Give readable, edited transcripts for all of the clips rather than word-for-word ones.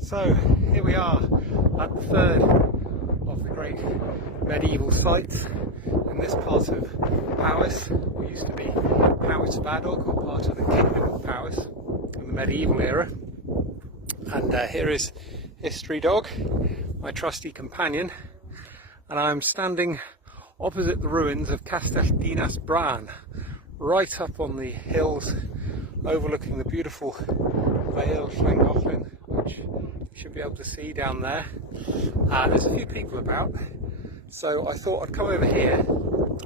So here we are at the third of the great medieval sites in this part of Powys. It used to be Powys Badog, or part of the Kingdom of Powys in the medieval era. And here is History Dog, my trusty companion, and I'm standing opposite the ruins of Castell Dinas Bran, right up on the hills overlooking the beautiful Vale Llangollen, which you should be able to see down there. There's a few people about, so I thought I'd come over here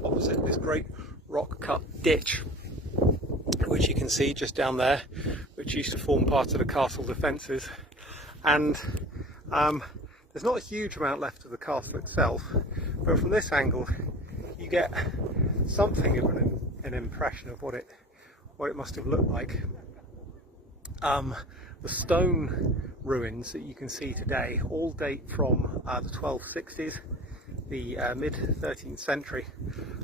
opposite this great rock cut ditch, which you can see just down there, which used to form part of the castle defences. And there's not a huge amount left of the castle itself, but from this angle you get something of an impression of what it must have looked like. The stone ruins that you can see today all date from the 1260s, the mid 13th century,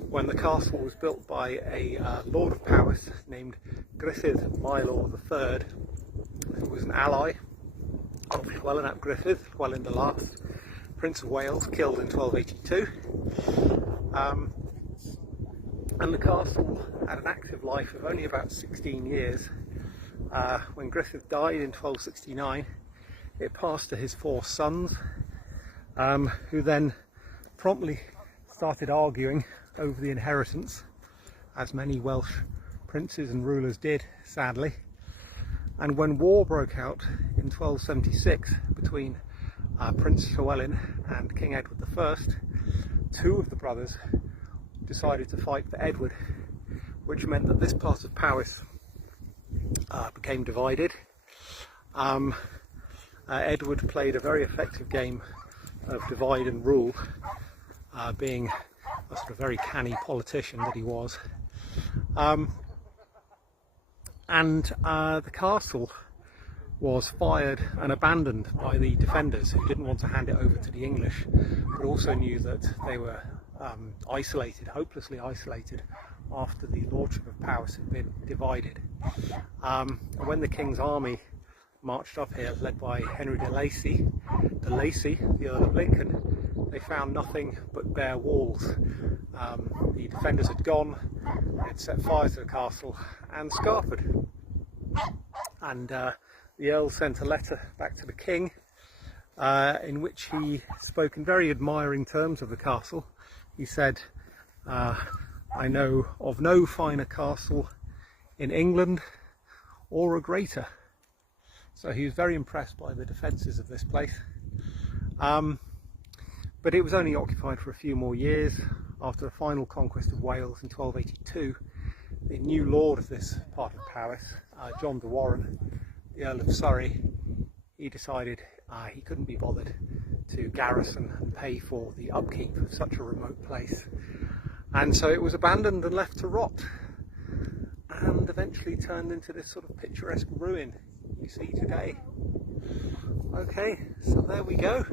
when the castle was built by a Lord of Powys named Gruffydd Maelor III, who was an ally of Llywelyn ap Gruffydd, Llywelyn the Last, Prince of Wales, killed in 1282. And the castle had an active life of only about 16 years. When Gruffydd died in 1269, it passed to his 4 sons, who then promptly started arguing over the inheritance, as many Welsh princes and rulers did, sadly. And when war broke out in 1276 between Prince Llywelyn and King Edward I, 2 of the brothers decided to fight for Edward, which meant that this part of Powys became divided. Edward played a very effective game of divide and rule, being a sort of very canny politician that he was. The castle was fired and abandoned by the defenders, who didn't want to hand it over to the English, but also knew that they were isolated, hopelessly isolated, after the lordship of Powys had been divided. When the king's army marched up here, led by Henry de Lacy, the Earl of Lincoln, they found nothing but bare walls. The defenders had gone, they had set fire to the castle and scarpered. And the Earl sent a letter back to the king, in which he spoke in very admiring terms of the castle. He said, "I know of no finer castle in England or a greater." So he was very impressed by the defences of this place. But it was only occupied for a few more years. After the final conquest of Wales in 1282, the new lord of this part of Powys, John de Warenne, the Earl of Surrey, he decided he couldn't be bothered to garrison and pay for the upkeep of such a remote place. And so it was abandoned and left to rot, and eventually turned into this sort of picturesque ruin you see today. Okay, so there we go.